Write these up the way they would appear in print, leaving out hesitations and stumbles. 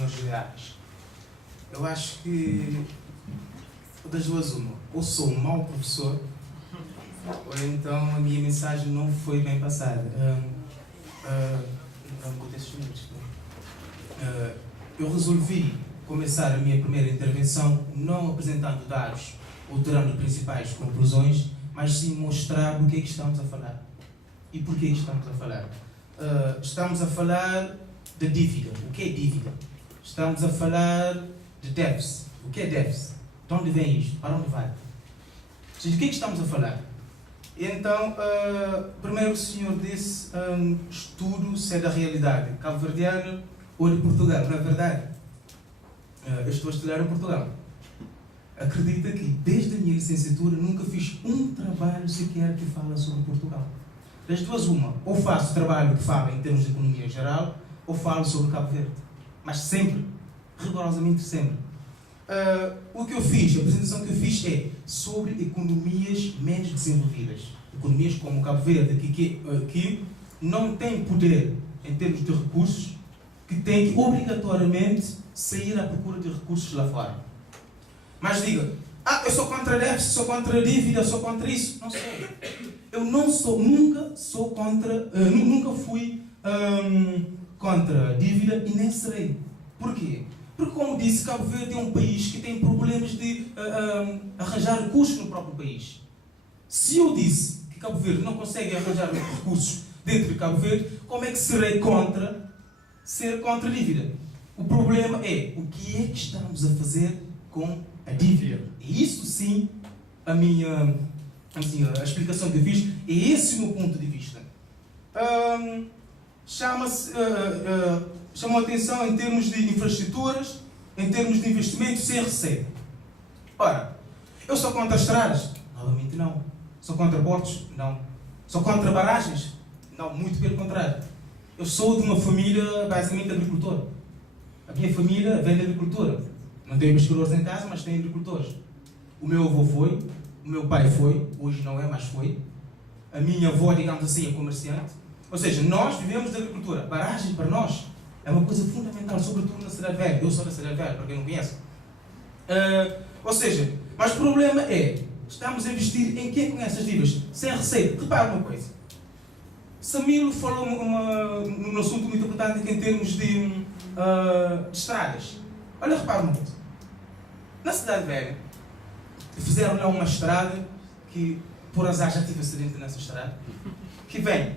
senhores generais. Eu acho que das duas uma, ou sou um mau professor, ou então a minha mensagem não foi bem passada. Eu resolvi começar a minha primeira intervenção não apresentando dados ou tirando principais conclusões, mas sim mostrar do que é que estamos a falar. E porquê que estamos a falar? Estamos a falar de dívida. O que é dívida? Estamos a falar de déficit. O que é déficit? De onde vem isto? Para onde vai? Ou seja, do que é que estamos a falar? Então, primeiro o senhor disse estudo se é da realidade cabo-verdiana ou de Portugal. Não é verdade? Eu estou a estudar em Portugal. Acredita que desde a minha licenciatura nunca fiz um trabalho sequer que fala sobre Portugal. Das duas uma, ou faço trabalho que fala em termos de economia geral, ou falo sobre Cabo Verde. Mas sempre, rigorosamente sempre. O que eu fiz, a apresentação que eu fiz é sobre economias menos desenvolvidas. Economias como Cabo Verde, que não têm poder em termos de recursos, que têm que obrigatoriamente sair à procura de recursos lá fora. Mas diga, eu sou contra déficit, sou contra dívida, sou contra isso. Não sou. Eu não sou, nunca sou contra, nunca fui contra dívida e nem serei. Porquê? Porque, como disse, Cabo Verde é um país que tem problemas de arranjar recursos no próprio país. Se eu disse que Cabo Verde não consegue arranjar recursos dentro de Cabo Verde, como é que serei contra ser contra a dívida? O problema é o que é que estamos a fazer com a dívida. E isso sim, a explicação que eu fiz, é esse o meu ponto de vista. Chamou a atenção em termos de infraestruturas, em termos de investimento sem receita. Ora, eu sou contra estradas? Novamente não. Sou contra portos? Não. Sou contra barragens? Não, muito pelo contrário. Eu sou de uma família basicamente agricultora. A minha família vem da agricultura. Não tenho pescadores em casa, mas tenho agricultores. O meu avô foi, o meu pai foi, hoje não é, mas foi. A minha avó, digamos assim, é comerciante. Ou seja, nós vivemos da agricultura. Barragem para nós é uma coisa fundamental, sobretudo na cidade velha. Eu sou da cidade velha, para quem não conhece. Ou seja, mas o problema é, estamos a investir em quê com essas dívidas? Sem receita. Repara uma coisa. Samilo falou num assunto muito importante em termos de estradas. Olha, repara uma coisa. Na cidade velha, fizeram lá uma estrada que, por azar, já tive acidente nessa estrada, que vem,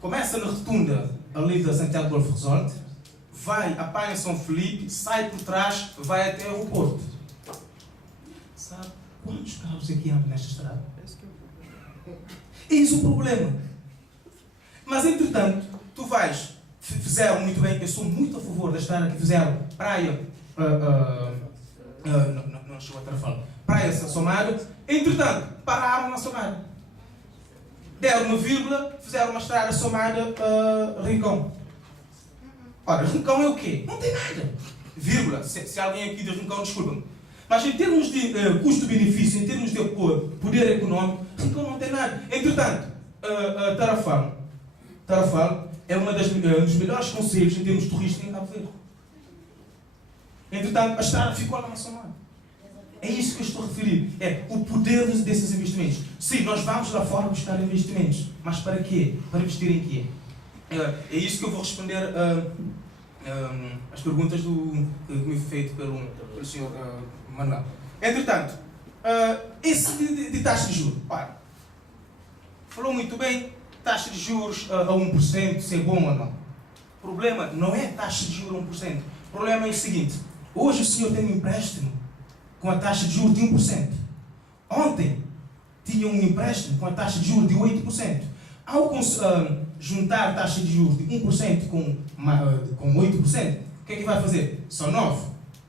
começa na rotunda ali da Santiago Golf Resort, vai, apanha São Felipe, sai por trás, vai até o aeroporto. Sabe quantos carros aqui andam nesta estrada? É isso o problema. Mas, entretanto, tu vais, fizeram muito bem, eu sou muito a favor da estrada que fizeram, praia, não chegou a Tarrafal, praia Somália, entretanto, pararam na Somália. Deram uma vírgula, fizeram uma estrada Somália Rincão. Ora, Rincão é o quê? Não tem nada. Vírgula, se alguém aqui de Rincão, desculpa-me. Mas em termos de custo-benefício, em termos de poder económico, Rincão não tem nada. Entretanto, Tarrafal é um dos melhores conselhos em termos turísticos em Cabo Verde. Entretanto, a estrada ficou lá na Somália. É isso que eu estou a referir. É o poder desses investimentos. Sim, nós vamos lá fora buscar investimentos. Mas para quê? Para investir em quê? É isso que eu vou responder às perguntas que me foi feito pelo senhor Manuel. Entretanto, esse de taxa de juros. Olha, falou muito bem, taxa de juros a 1%, se é bom ou não. O problema não é a taxa de juros a 1%. O problema é o seguinte. Hoje o senhor tem um empréstimo com a taxa de juros de 1%. Ontem tinha um empréstimo com a taxa de juros de 8%. Ao juntar a taxa de juros de 1% com 8%, o que é que vai fazer? Só 9%.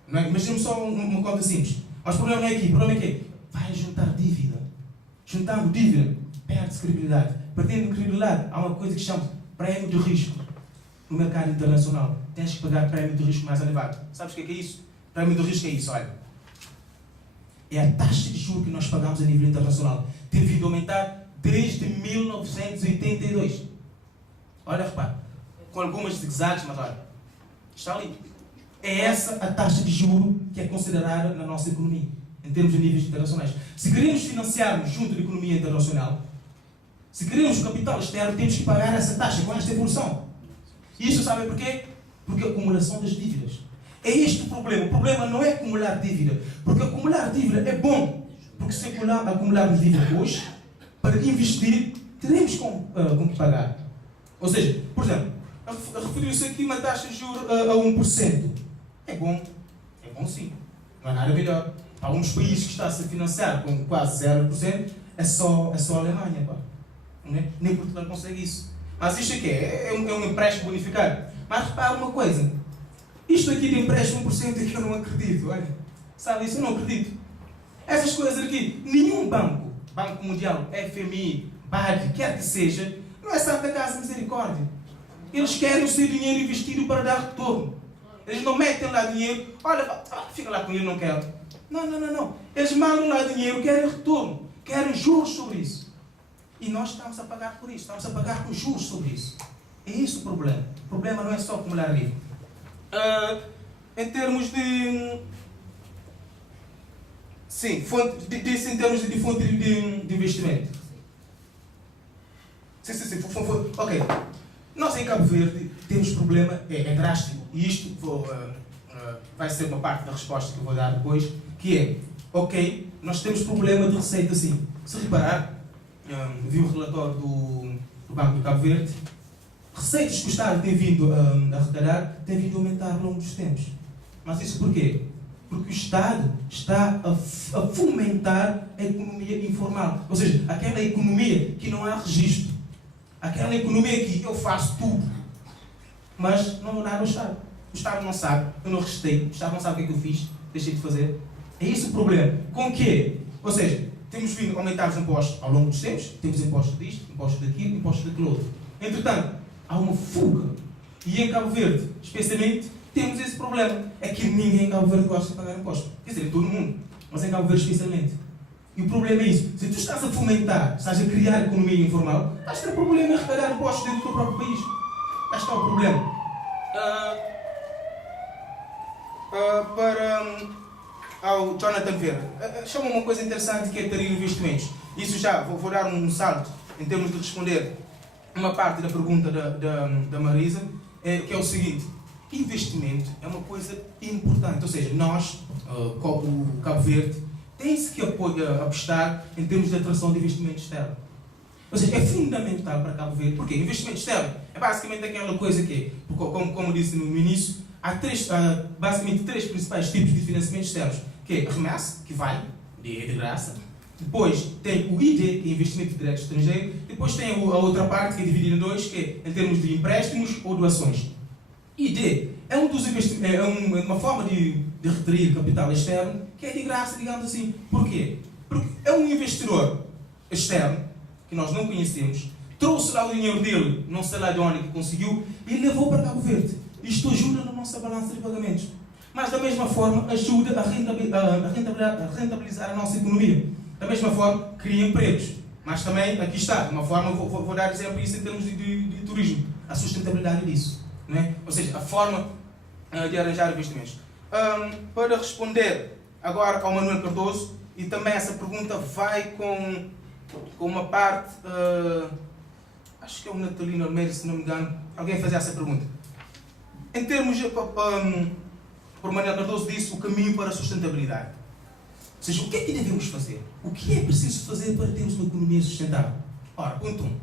Não é? Imaginemos só uma conta simples. Mas o problema é aqui. O problema é que vai juntar dívida. Juntando dívida, perde-se credibilidade. Perdendo credibilidade, há uma coisa que se chama prémio de risco. No mercado internacional, tens que pagar prémio de risco mais elevado. Sabes o que é isso? Prémio de risco é isso, olha. É a taxa de juros que nós pagamos a nível internacional. Tem vindo a aumentar desde 1982. Olha, repara. Com algumas zigue-zagues, mas olha. Está ali. É essa a taxa de juro que é considerada na nossa economia, em termos de níveis internacionais. Se queremos financiarmos junto da economia internacional, se queremos capital externo, temos que pagar essa taxa com esta evolução. E isto sabe porquê? Porque a acumulação das dívidas. É este o problema. O problema não é acumular dívida. Porque acumular dívida é bom. Porque se acumularmos dívida hoje, para investir, teremos com que pagar. Ou seja, por exemplo, referiu-se aqui uma taxa de juros a 1%. É bom sim. Não há nada melhor. Há alguns países que está-se a financiar com quase 0%, é só a Alemanha. Pá. Nem Portugal consegue isso. Mas isto aqui é um empréstimo bonificado. Mas repara uma coisa. Isto aqui de empréstimo 1% é que eu não acredito. Olha, sabe isso? Eu não acredito. Essas coisas aqui, nenhum banco, Banco Mundial, FMI, BAD, quer que seja, não é Santa Casa de Misericórdia. Eles querem o seu dinheiro investido para dar retorno. Eles não metem lá dinheiro, olha, fica lá com ele, não quero. Não. Eles mandam lá dinheiro, querem retorno, querem juros sobre isso. E nós estamos a pagar por isso, estamos a pagar com juros sobre isso. É isso o problema. O problema não é só acumular livro. Em termos de... Sim, disse em termos de fonte de investimento. Sim. Ok. Nós em Cabo Verde temos problema, é drástico. E isto vai ser uma parte da resposta que eu vou dar depois, que é, ok, nós temos problema de receita sim. Se reparar, vi o relatório do Banco de Cabo Verde, receitas que o Estado tem vindo a arrecadar, tem vindo a aumentar ao longo dos tempos. Mas isso porquê? Porque o Estado está a fomentar a economia informal. Ou seja, aquela economia que não há registro. Aquela economia que eu faço tudo, mas não dou nada ao Estado. O Estado não sabe, eu não registrei, o Estado não sabe o que é que eu fiz, deixei de fazer. É esse o problema. Com o quê? Ou seja, temos vindo a aumentar os impostos ao longo dos tempos, temos impostos disto, impostos daquilo, impostos daquilo outro. Entretanto, há uma fuga. E em Cabo Verde, especialmente, temos esse problema. É que ninguém em Cabo Verde gosta de pagar impostos. Quer dizer, em todo o mundo. Mas em Cabo Verde especialmente. E o problema é isso. Se tu estás a fomentar, estás a criar economia informal, estás a ter problema em arrecadar impostos dentro do teu próprio país. Lá está o problema. Ao Jonathan Vera, chama uma coisa interessante que é ter investimentos. Isso já, vou dar um salto em termos de responder uma parte da pergunta da Marisa, que é o seguinte: investimento é uma coisa importante. Ou seja, nós, o Cabo Verde, tem-se que apostar em termos de atração de investimento externo. Ou seja, é fundamental para Cabo Verde. Porquê? Investimento externo é basicamente aquela coisa que, como disse no início, há basicamente três principais tipos de financiamento externos, que é a remessa, que vai de graça. Depois tem o ID, que é investimento direto estrangeiro. Depois tem a outra parte, que é dividida em dois, que é em termos de empréstimos ou doações. ID é uma forma de retrair capital externo que é de graça, digamos assim. Porquê? Porque é um investidor externo que nós não conhecemos, trouxe lá o dinheiro dele, não sei lá de onde que conseguiu, e levou para Cabo Verde. Isto ajuda na nossa balança de pagamentos. Mas da mesma forma ajuda a rentabilizar a nossa economia. Da mesma forma cria empregos. Mas também, aqui está, de uma forma, vou dar exemplo isso em termos de turismo. A sustentabilidade disso. Não é? Ou seja, a forma de arranjar investimentos. Para responder agora ao Manuel Cardoso, e também essa pergunta vai com uma parte, acho que é o Natalino Almeida, se não me engano, alguém fazia essa pergunta. Em termos, por Manuel Cardoso disse, o caminho para a sustentabilidade. Ou seja, o que é que devemos fazer? O que é preciso fazer para termos uma economia sustentável? Ora, ponto 1.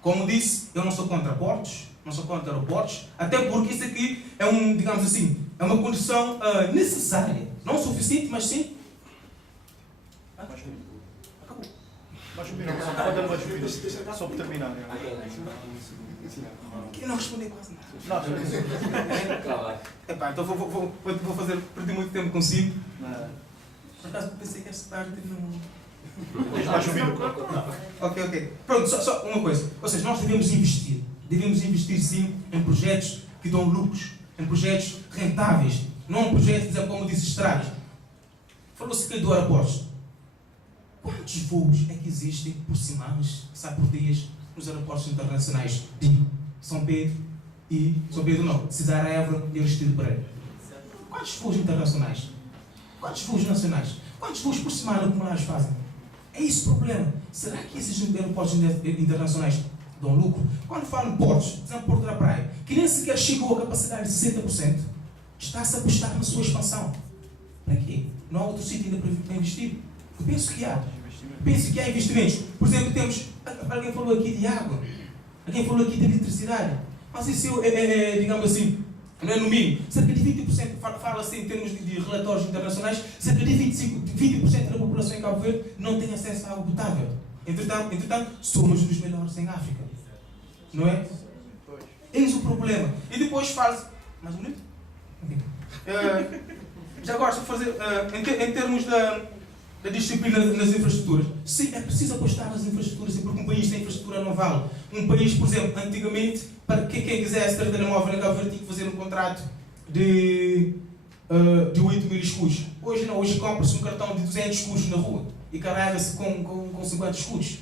Como disse, eu não sou contra portos, não sou contra aeroportos, até porque isso aqui é digamos assim, é uma condição necessária. Não suficiente, mas sim. Acabou. Vais subir, pode dar uma subida, só para terminar. Eu não respondi quase nada. Não, então vou perder muito tempo consigo. Por acaso pensei que esta tarde não... vais subir. Ok. Pronto, só uma coisa. Ou seja, nós devemos investir. Devemos investir sim em projetos que dão lucros, em projetos rentáveis, não em projetos, como disse, estradas. Falou-se que do aeroportos. Quantos voos é que existem por semanas, sai por dias, nos aeroportos internacionais de São Pedro não, de Cesária Évora e Aristides Pereira? Quantos voos internacionais? Quantos voos nacionais? Quantos voos por semana acumulados fazem? É esse o problema. Será que esses aeroportos internacionais dão lucro? Quando falam portos, por exemplo, Porto da Praia, que nem sequer chegou à capacidade de 60%, está-se a apostar na sua expansão. Para quê? Não há outro sítio ainda para investir? Eu penso que há. Penso que há investimentos. Por exemplo, temos... Alguém falou aqui de água. Alguém falou aqui de eletricidade. Mas isso digamos assim, não é no mínimo. Cerca de 20%, fala-se em termos de relatórios internacionais, cerca de 20% da população em Cabo Verde não tem acesso à água potável. Entretanto, somos dos melhores em África. Não é? Eis o problema. E depois fala-se... Mais um minuto? Já gosto de fazer... em termos da disciplina nas infraestruturas. Sim, é preciso apostar nas infraestruturas, porque um país sem infraestrutura não vale. Um país, por exemplo, antigamente, para quem quisesse ter telemóvel em Cabo Verde, tinha que fazer um contrato de 8 mil escudos. Hoje não, hoje compra-se um cartão de 200 escudos na rua e carrega-se com 50 escudos.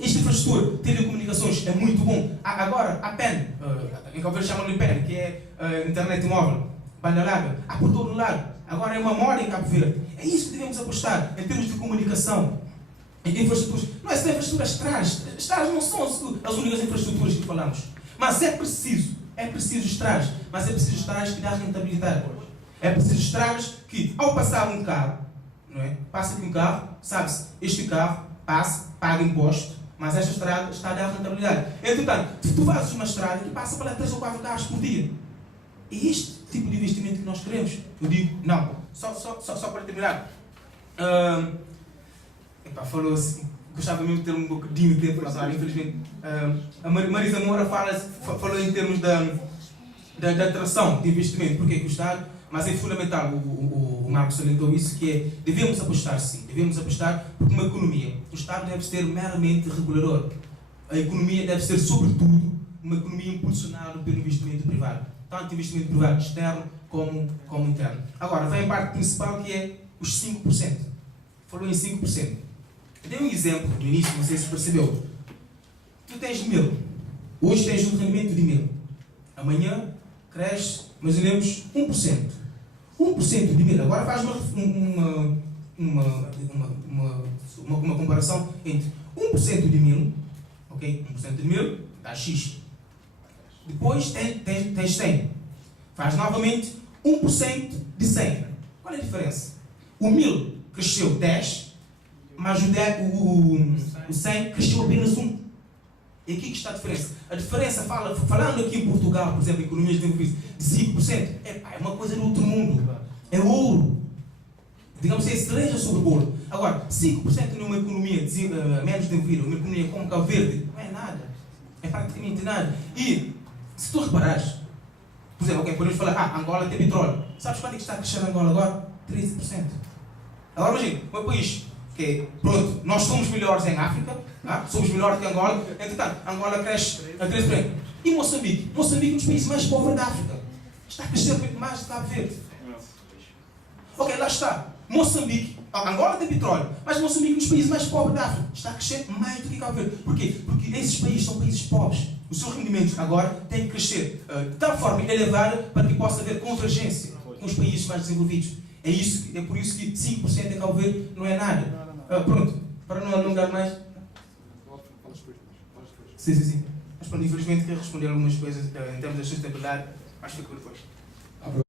Esta infraestrutura, telecomunicações, é muito bom. Agora, a PEN, em Cabo Verde chamam-lhe PEN, que é internet móvel, banda larga, há por todo lado. Agora é uma moda em Cabo Verde. É isso que devemos apostar em termos de comunicação, em infraestruturas. Não é só infraestruturas estradas. Estradas não são as únicas infraestruturas que falamos. Mas é preciso estradas. Mas é preciso estradas que dão rentabilidade. É preciso estradas que, ao passar um carro, não é? Passa aqui um carro, sabe-se, este carro passa, paga imposto, mas esta estrada está a dar rentabilidade. Entretanto, se tu fazes uma estrada que passa para 3 ou 4 carros por dia, é este tipo de investimento que nós queremos. Eu digo, não. Só para terminar. Falou assim, gostava mesmo de ter um bocadinho de tempo para falar, infelizmente. A Marisa Moura falou em termos da atração de investimento. Porque que o Estado, mas é fundamental, o Marcos salientou isso, que é, devemos apostar sim, devemos apostar, porque uma economia, o Estado deve ser meramente regulador. A economia deve ser, sobretudo, uma economia impulsionada pelo investimento privado. Tanto investimento privado externo como interno. Agora, vem a parte principal, que é os 5%. Falou em 5%. Eu dei um exemplo no início, não sei se percebeu. Tu tens 1000. Hoje tens um rendimento de 1000. Amanhã cresce, imaginemos, 1%. 1% de 1000. Agora faz uma comparação entre 1% de 1000, ok? 1% de 1000 dá X. Depois tens 100. Faz novamente 1% de 100. Qual é a diferença? O 1000 cresceu 10, mas o 100 cresceu apenas 1. E aqui que está a diferença. A diferença, falando aqui em Portugal, por exemplo, economias desenvolvidas, de 5%, é uma coisa do outro mundo. É ouro. Digamos, é cereja sobre o bolo. Agora, 5% numa economia menos desenvolvida, uma economia como Cabo Verde, não é nada. É praticamente nada. E se tu reparares, por exemplo, podemos falar, Angola tem petróleo. Sabes quanto é que está a crescer Angola agora? 13%. Agora imagina, um país que, pronto, nós somos melhores em África, somos melhores que Angola, entretanto, Angola cresce a 13%. E Moçambique? Moçambique é um dos países mais pobres da África. Está a crescer muito mais do que Cabo Verde. Ok, lá está. Moçambique, Angola tem petróleo, mas Moçambique é um dos países mais pobres da África. Está a crescer mais do que Cabo Verde. Porquê? Porque esses países são países pobres. Os seus rendimentos agora têm que crescer de tal forma elevada para que possa haver convergência com os países mais desenvolvidos. É por isso que 5% em Cabo Verde não é nada. Pronto, para não alongar mais. Sim. Mas pronto, infelizmente quero responder algumas coisas em termos da sustentabilidade, mas fico depois.